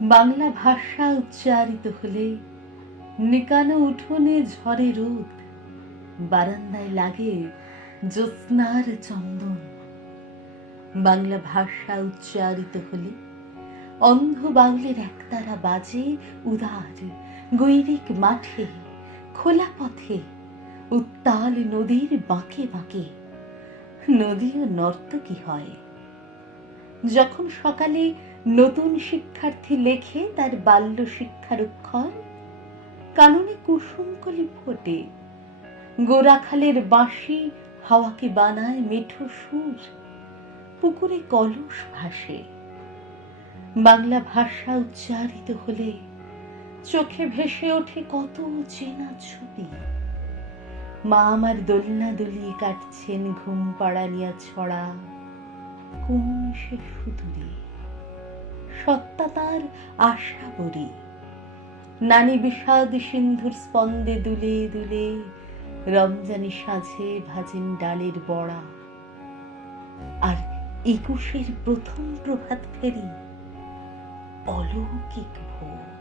বাংলা ভাষা উচ্চারিত হলে নিকানো উঠোনে ঝরে রোদ, বারান্দায় লাগে জ্যোৎস্নার চন্দন। বাংলা ভাষা উচ্চারিত হলে অন্ধ বাউলের একতারা বাজে উদার গৈরিক মাঠে, খোলা পথে, উত্তাল নদীর বাঁকে বাঁকে। নদীও নর্তকী হয়। যখন সকালে নতুন শিক্ষার্থী লেখে তার বাল্য শিক্ষার অক্ষর, কাননে কুসুমকলি ফোটে, গোরাখালের বাঁশি হাওয়াকে বানায় মেঠো সুর, পুকুরে কলস ভাসে। বাংলা ভাষা উচ্চারিত হলে চোখে ভেসে ওঠে কত চেনা ছবি। মা আমার দোলনা দুলিয়ে কাটছেন ঘুম পাড়ানিয়া ছড়া, কোন সে সুদূরে সত্তা তার আশা বরি। নানি বিষাদ সিন্ধুর স্পন্দে দুলে দুলে রমজানি সাঁঝে ভাজেন ডালের বড়া। আর 21-এর প্রথম প্রভাত ফেরি অলৌকিক ভোর।